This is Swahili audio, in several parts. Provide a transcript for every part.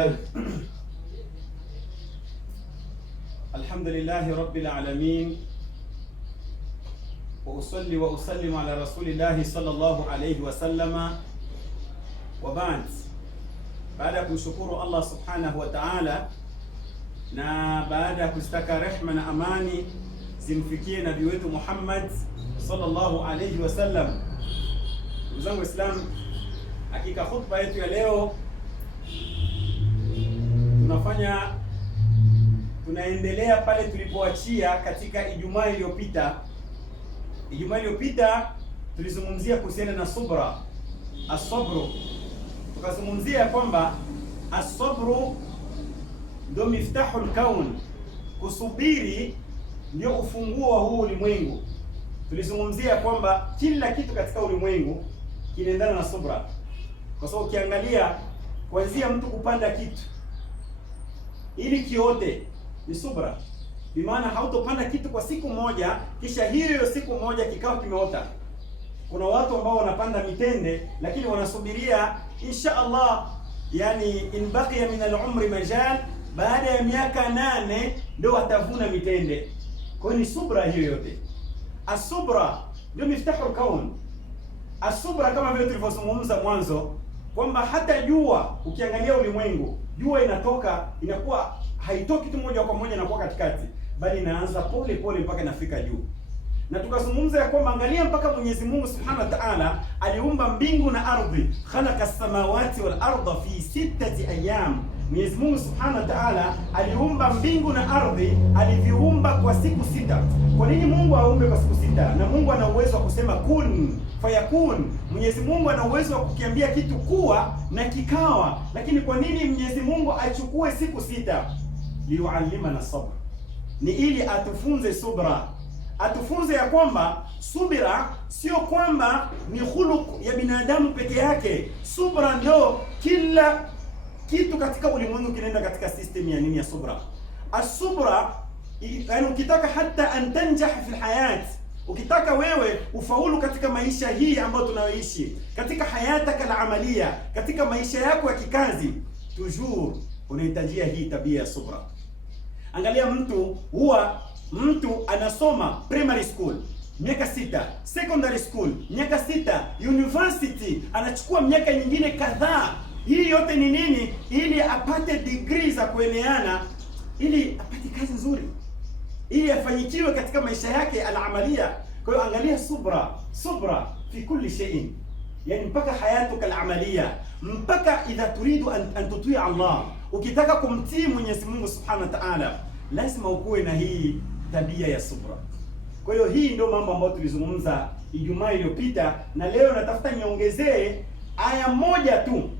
لله الحمد لله رب العالمين وأصلي وأسلم على رسول الله صلى الله عليه وسلم وبعد. Baada ya kumshukuru Allah subhanahu wa ta'ala na baada ya kustaka rehma na amani zimfikie nabii wetu Muhammad sallallahu alayhi wasallam, ndugu zangu Waislamu, hakika khutba yetu ya leo tunaendelea pale tulipoachia katika Ijumaa iliyopita. Ijumaa iliyopita tulizungumzia kuhusiana na subra, as-sabru. Tukazungumzia kwamba as-sabru ndio miftahul kaun, kusubiri ndio ufunguo wa huu ulimwengu. Tulizungumzia kwamba kila kitu katika ulimwengu kinaendana na subra, kwa sababu ukiangalia kuanzia mtu kupanda kitu ili kiote ni subra. Bimaana hautopanda kitu kwa siku moja kisha hiyo siku moja kikao kimeota. Kuna watu ambao wanapanda mitende lakini wanasubiria insha Allah, yani in baqiya min al-umri majal, baada ya miaka 8 ndio watavuna mitende. Kwa hiyo ni subra hiyo yote. As-subra ndio miftahu kaun. As-subra kama vile tulivyozungumza mwanzo kwamba hata jua, ukiangalia ulimwengu, jua inatoka inakuwa haitoki tu moja kwa moja inakuwa katikati, bali inaanza pole pole mpaka inafika juu. Na tukazungumza ya kwamba angalia mpaka Mwenyezi Mungu Subhanahu wa Ta'ala aliumba mbingu na ardhi, khalaqa as-samawati wal arda fi 6 ayyam. Mwenyezi Mungu Subhanahu wa Ta'ala aliumba mbingu na ardhi, aliviumba kwa siku 6. Kwa nini Mungu aumbe kwa siku 6? Na Mungu ana uwezo wa kusema kun fayakun. Mwenyezi Mungu ana uwezo wa kukiambia kitu kuwa na kikawa, lakini kwa nini Mwenyezi Mungu achukue siku 6? Liyuallimana sabr, ni ili atufunze subra, atufunze ya kwamba subira sio kwamba ni khuluq ya binadamu peke yake. Subra ndio kila kitu katika ulimwengu kinaenda katika system ya nini, ya subra. As-subra, yani ukitaka hata antanjah fi hayat, ukitaka wewe ufaulu katika maisha hii ambayo tunayoishi, katika hayataka al-amalia, katika maisha yako ya kikazi, toujours unahitajia hii tabia ya subra. Angalia mtu anasoma primary school miaka 6, secondary school miaka 6, university anachukua miaka nyingine kadhaa. Hii yote ni nini? Ili apate degree za kueneana, ili apate kazi nzuri, ili afanyikiwe katika maisha yake al-amalia. Kwa hiyo angalia subra fi kulli shay'in, yani mpaka hayatuka al-amalia, mpaka idha turidu an tutii Allah, ukitaka kumtii Mwenyezi Mungu Subhanahu wa Ta'ala lazima ukuwe na hii tabia ya subra. Kwa hiyo hii ndio mambo ambayo tulizungumza Ijumaa iliyopita, na leo natafuta niongezee aya moja tu.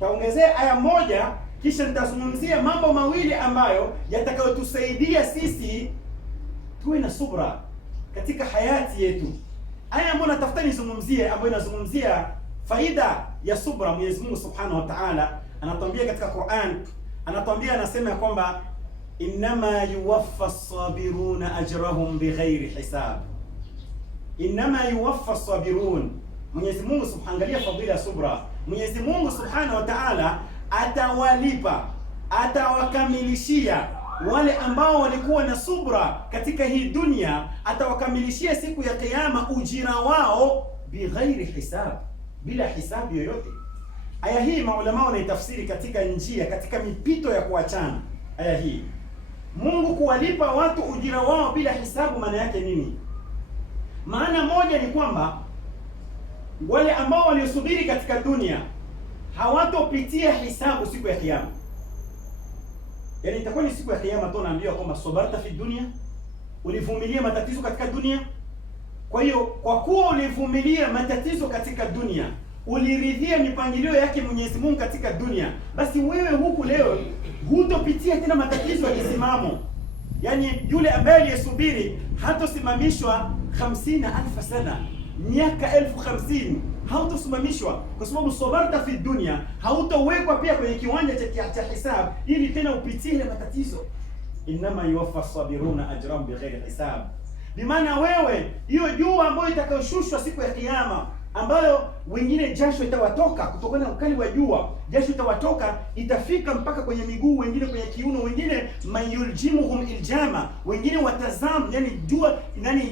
Taongezea aya moja kisha nitazungumzia mambo mawili ambayo yatakayotusaidia sisi tuwe na subra katika hayati yetu. Aya ambayo natafuta nizungumzie, ambayo inazungumzia faida ya subra. Mwenyezi Mungu Subhanahu wa Ta'ala anatuambia katika Qur'an, anasema kwamba innama yuwaffa as-sabiruna ajrahum bighairi hisab. Innama yuwaffa as-sabirun, Mwenyezi Mungu angalia fadhila ya subra. Mwenyezi Mungu Subhanahu wa Ta'ala atawalipa, atawakamilishia wale ambao walikuwa na subra katika hii dunia, atawakamilishia siku ya Kiyama ujira wao bighairi hisab, bila hisabu yoyote. Aya hii maulama wanaitafsiri katika njia, katika mipito ya kuachana. Aya hii Mungu kuwalipa watu ujira wao bila hisabu, maana yake nini? Maana moja ni kwamba wale ambao waliosubiri katika dunia hawatopitia hisabu siku ya Kiyama. Yaani itakuwa ni siku ya Kiyama tu naambiwa kwamba sabarta fi dunia, ulivumilia matatizo katika dunia. Kwa hiyo kwa kuwa ulivumilia matatizo katika dunia, uliridhia mipangilio yake Mwenyezi Mungu katika dunia, basi wewe huku leo hutopitia tena matatizo ya kisimamo. Yaani yule ambaye aliyesubiri hatosimamishwa 50,000 sana, miaka 50,000 hautosimamishwa, kwa sababu sabarta fi dunia, hautowekwa pia kwenye kiwanja cha hisab ili tena upitie ile matatizo. Inama yuwaffa sabiruna ajrahum bighairi hisab, bimaana wewe hiyo jua ambayo itakayoshushwa siku ya Kiyama ambayo wengine jasho itawatoka kutokana na ukali wa jua, jasho itawatoka itafika mpaka kwenye miguu, wengine kwenye kiuno, wengine mayuljimuhum iljama, wengine watazam, yani jua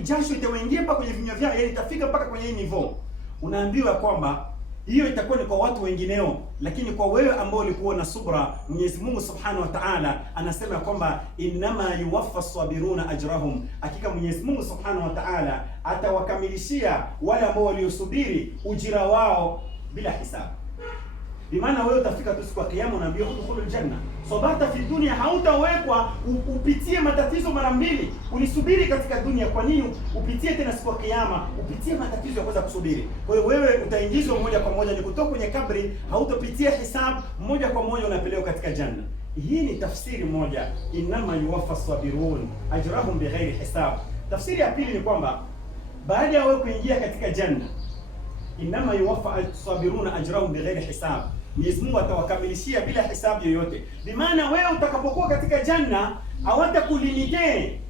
jasho itawaingia mpaka kwenye vinywa vyao, yani itafika mpaka kwenye hii niveau. Unaambiwa kwamba hiyo itakuwa ni kwa watu wengineo, lakini kwa wewe ambao ulikuwa na subra, Mwenyezi Mungu Subhanahu wa Ta'ala anasema kwamba innama yuwaffa sabiruna ajrahum, hakika Mwenyezi Mungu Subhanahu wa Ta'ala atawakamilishia wale ambao waliosubiri ujira wao bila hisabu. Bimaana wewe utafika tu siku ya kiyama unaambiwa udkhulul janna. Sabata fi dunya, hautawekwa upitie matatizo mara mbili. Ulisubiri katika dunia, kwa nini upitie tena siku ya kiyama upitie matatizo ya kuweza kusubiri? Kwa hiyo wewe utaingizwa moja kwa moja, ni kutoka kwenye kabri, hautopitia hisabu, moja kwa moja unapelekwa katika janna. Hii ni tafsiri moja, inama yuwaffa sabirun ajrahum bighairi hisab. Tafsiri ya pili ni kwamba baada ya wewe kuingia katika janna, inama yuwaffa sabiruna ajrahum bighairi hisab, Mwenyezi Mungu atawakamilishia bila hisabu yoyote. Bimaana wewe utakapokuwa katika janna hawatakulimite,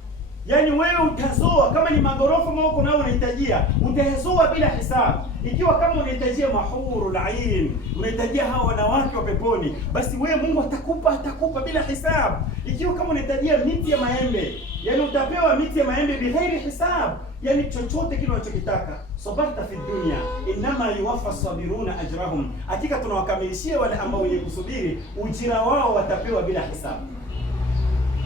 yani wewe utazoa, kama ni magorofa mauko nao unahitajia, utayazoa bila hisabu. Ikiwa kama unahitajia mahurul ain, unahitajia hao wanawake wa peponi, basi wewe Mungu atakupa bila hisabu. Ikiwa kama unahitajia miti ya maembe, yani utapewa miti ya maembe bighairi hisabu, yani chochote kile unachokitaka. Sabarta fi dunya inma yuwaffa sabiruna ajrahum, hakika tunawakamilishia wale ambao wenye kusubiri ujira wao watapewa bila hisabu.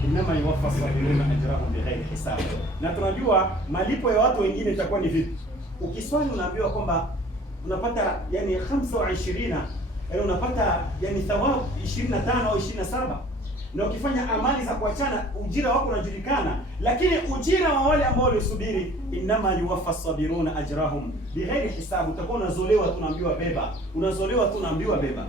Inma yuwaffa sabiruna ajrahum bighairi hisab. Na tunajua malipo ya watu wengine itakuwa ni vipi. Ukiswali unaambiwa kwamba unapata yani 25, yani unapata yani thawabu 25 au 27. Na ukifanya amali za kuachana ujira wako unajulikana, lakini ujira wa wale ambao walisubiri, inma yuwaffa sabiruna ajrahum bighairi hisab, utakuwa unazolewa tu unaambiwa beba, unazolewa tu unaambiwa beba.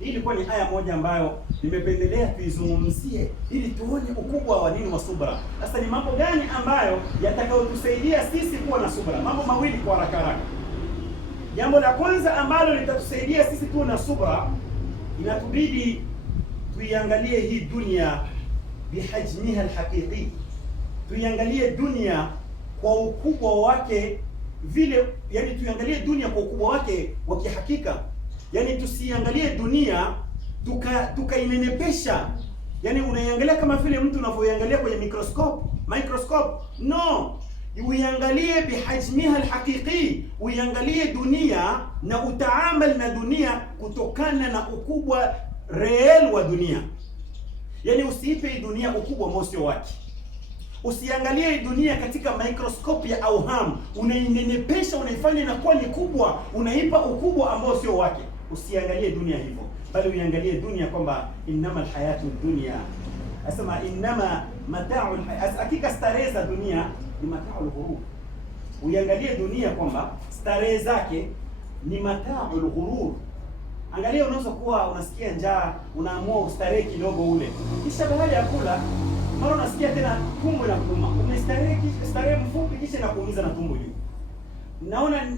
Hii ilikuwa ni aya moja ambayo nimependelea tuizungumzie ili tuone ukubwa wa nini wa subra. Sasa ni mambo gani ambayo yatakayotusaidia sisi kuwa na subra? Mambo mawili kwa haraka haraka. Jambo la kwanza ambalo litatusaidia sisi kuwa na subra, inatubidi tuiangalie hii dunia bihajmiha alhaqiqi. Tuiangalie dunia kwa ukubwa wake vile, yani tuiangalie dunia kwa ukubwa wake wa kihakika. Yani tusiangalie dunia tukainenepesha, yani unaiangalia kama vile mtu unavyoiangalia kwenye microscope. No, uiangalie bihajmiha alhaqiqi, uiangalie dunia na utaamal na dunia kutokana na ukubwa real wa dunia. Yani usiipe dunia ukubwa ambao sio wake. Usiangalie dunia katika microscope ya auham, unainenepesha, unaifanya inakuwa ni kubwa, unaipa ukubwa ambao sio wake. Usiangalie dunia hivyo, bali uiangalie dunia kwamba innamal hayatu dunya, asema innama mata'ul hayat, hakika starehe za dunia ni mata'ul ghurur. Uiangalie dunia kwamba starehe zake ni mata'ul ghurur. Angalia, unaweza kuwa unasikia njaa, unaamua ustarehe kidogo ule, kisha baada ya kula mara unasikia tena tumbo inakuuma. Umestarehe mfupi, kisha inakuumiza na tumbo juu.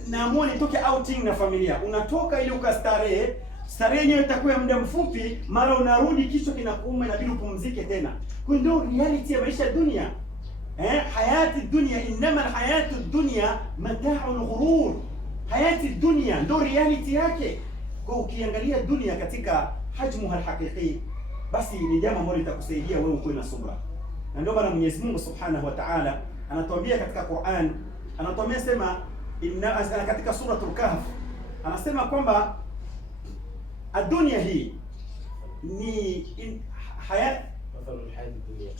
Naamua nitoke outing na familia. Unatoka ili ukastarehe, starehe yenyewe itakuwa ya muda mfupi, mara unarudi kichwa kinakuuma, inabidi upumzike tena. Kwa ndio reality ya maisha dunia. Hayati dunia, inma hayatu dunya mata'ul ghurur. Hayati dunia ndio reality yake. Kwa ukiangalia dunia katika hajmuha alhaqiqi, basi ni jambo ambalo litakusaidia wewe kuwa na subra. Na ndio maana Mwenyezi Mungu Subhanahu wa Ta'ala anatuambia katika Qur'an, anatuambia sema katika suratul Kahf, anasema kwamba dunia hii ni hayat mathalul hayati dunya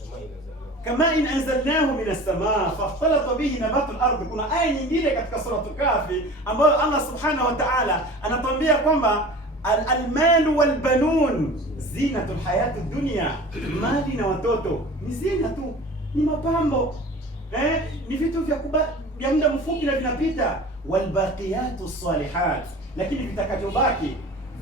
kama in anzalnahu minas samaa fakhtalata bihi nabatul ardh. Kuna aya nyingine katika suratul Kahf ambayo Allah Subhanahu wa Ta'ala anatuambia kwamba almalu walbanun zinatul hayati dunya, mali na watoto ni zina tu, ni mapambo, ni vitu vya muda mfupi na vinapita. Walbaqiyatu salihat, lakini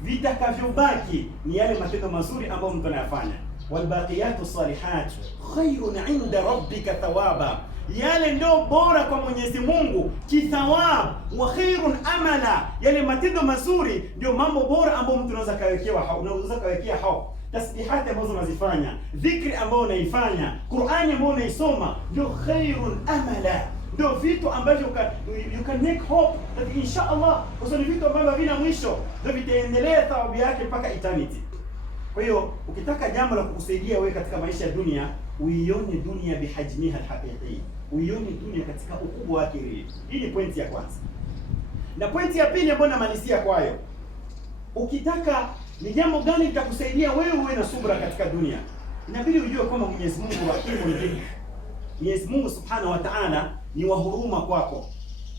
vitakavyobaki ni yale matendo mazuri ambayo mtu anayafanya. Walbaqiyatu salihat khairun inda rabbika thawaba, yale ndio bora kwa Mwenyezi Mungu kithawab. Wa khairun amala, yale matendo mazuri ndio mambo bora ambayo mtu unaweza kawekea hao. Tasbihati ambazo unazifanya, dhikri ambayo unaifanya, Qur'ani ambayo unaisoma, ndio khairun amala. ndio vitu ambavyo you can make hope that insha Allah, kwa sababu ni vitu ambavyo havina mwisho, ndio vitaendelea thawabu yake mpaka eternity. Kwa hiyo ukitaka jambo la kukusaidia wewe katika maisha ya dunia, uione dunia bihajmiha alhaqiqi, uione dunia katika ukubwa wake. Hii ni pointi ya kwanza. Na pointi ya pili ambayo namalizia kwayo, ukitaka ni jambo gani litakusaidia wewe uwe na subra katika dunia, inabidi ujue kwamba Mwenyezi Mungu rahimun bik. Mwenyezi Mungu Subhanahu wa Ta'ala ni wa huruma kwako.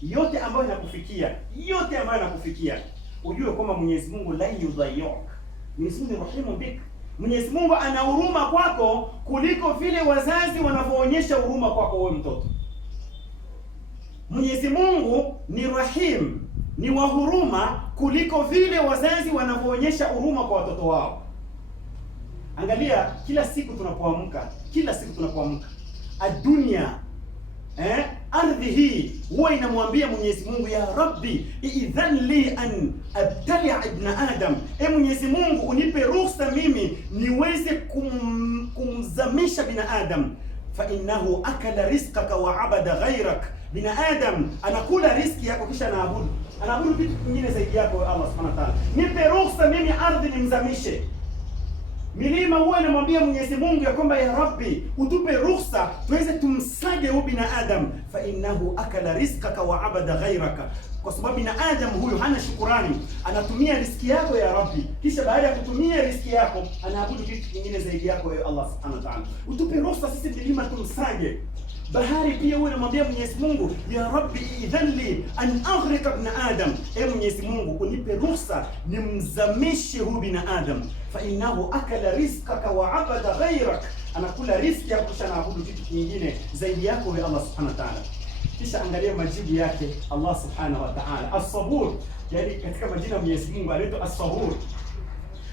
Yote ambayo yanakufikia, ujue kwamba Mwenyezi Mungu la yudhayyuk. Mwenyezi Mungu ni rahimun bik. Mwenyezi Mungu ana huruma kwako kuliko vile wazazi wanavyoonyesha huruma kwako wewe mtoto. Mwenyezi Mungu ni rahim, ni wa huruma kuliko vile wazazi wanavyoonyesha huruma kwa watoto wao. Angalia kila siku tunapoamka, dunia ardhi hii huwa inamwambia Mwenyezi Mungu, ya Rabbi idhan li an abtali ibn Adam, Mwenyezi Mungu unipe ruhusa mimi niweze kumzamisha binadamu, fa innahu akala rizqaka wa abada ghayrak. Binadamu anakula riziki yako kisha anaabudu vitu vingine zaidi yako Allah Subhanahu wa Ta'ala. Nipe ruhusa mimi ardhi nimzamishe. Milima huwa inamwambia Mwenyezi Mungu ya kwamba, ya Rabbi utupe ruhusa tuweze tumsage huyu binadamu, fa innahu akala rizqaka wa abada ghayraka, kwa sababu binadamu huyu hana shukurani, anatumia riziki yako ya Rabbi, kisha baada ya kutumia riziki yako anaabudu vitu vingine zaidi yako ya Allah Subhanahu wa Ta'ala. Utupe ruhusa sisi milima tumsage. Bahari pia huwa inamwambia Mwenyezi Mungu, ya Rabbi idhan li an aghrika ibn Adam, Mwenyezi Mungu unipe ruhusa nimzamishe huyu binadamu, fa innahu akala rizqaka wa abada ghayrak, anakula riziki yako kisha anaabudu vitu vingine zaidi yako ya Allah Subhanahu wa Ta'ala. Kisha angalia majibu yake Allah Subhanahu wa Ta'ala, as-sabur, yani katika majina ya Mwenyezi Mungu anaitwa as-sabur.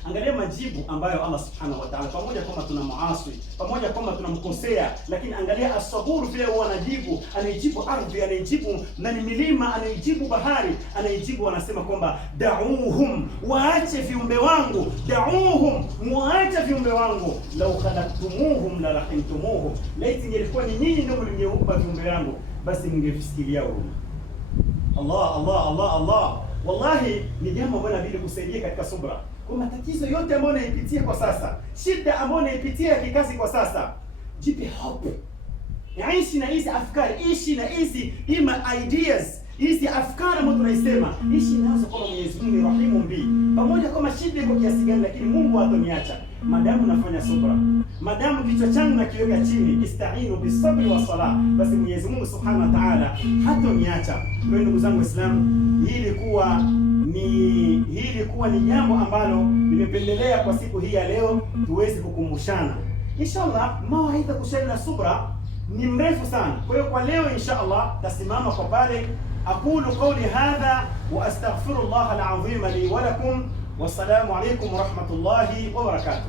Angalia majibu ambayo Allah Subhanahu wa Ta'ala, pamoja kwamba tuna muasi, pamoja kwamba tunamkosea, lakini angalia as-sabur vile huwa anajibu. Anaijibu ardhi, anaijibu ndani milima, anaijibu bahari, anaijibu, anasema kwamba da'uhum, waache viumbe wangu, da'uhum, muache viumbe wangu, law khalaqtumuhum la rahimtumuhum, laiti ingelikuwa ni nyinyi ndio mliniumba viumbe wangu, basi mngefikiria huruma. Allah. Wallahi ni jambo ambalo inabidi kusaidia katika subra. Kwa matatizo yote ambayo unaipitia kwa sasa, shida ambayo unaipitia kikazi kwa sasa, jipe hope. Ishi na hizi afkari, ishi na hizi ideas, hizi afkari ambazo tunaisema, ishi nazo kwa Mwenyezi Mungu ni rahimu bi. Pamoja kama shida iko kiasi gani, lakini Mungu hatoniacha. Madamu nafanya subra, madamu kichwa changu nakiweka chini, istainu bisabri wa salah, basi Mwenyezi Mungu Subhanahu wa Ta'ala hatoniacha. Kwa ndugu zangu Waislamu, hii ilikuwa ni jambo ambalo nimependelea kwa siku hii ya leo tuweze kukumbushana. Inshallah mawaidha kuhusiana na subra ni mrefu sana. Kwa hiyo kwa leo inshallah tasimama kwa pale. Aqulu qawli hadha wa astaghfirullah al-azim li wa lakum. Wassalamu alaykum wa rahmatullahi wa barakatuh.